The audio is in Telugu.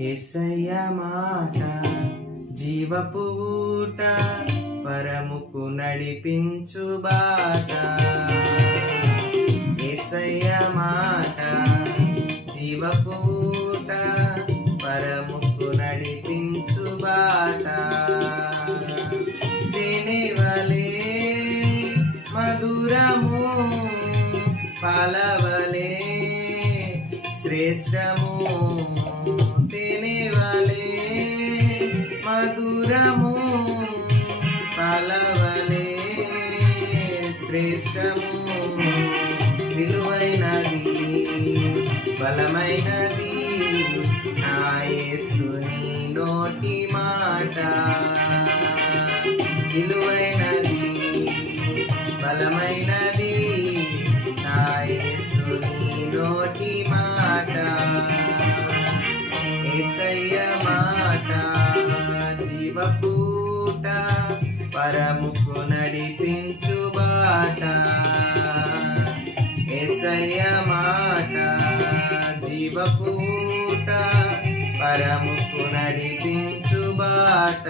యేసయ్య మాట జీవపు ఊట, పరముకు నడిపించు బాట. యేసయ్య మాట జీవపు ఊట, పరముకు నడిపించు బాట. తేనెవలే మధురము, పాలవలే శ్రేష్టము. తేనెవలే మధురము, పాలవలే శ్రేష్టము. విలువైనది బలమైనది నా యేసుని నోటి మాట. విలువైనది బలమైనది నా యేసుని నోటి మాట. యేసయ్య మాట జీవపూట, పరముకు నడిపించు బాట. యేసయ్య మాట జీవపూట, పరముకు నడిపించు బాట.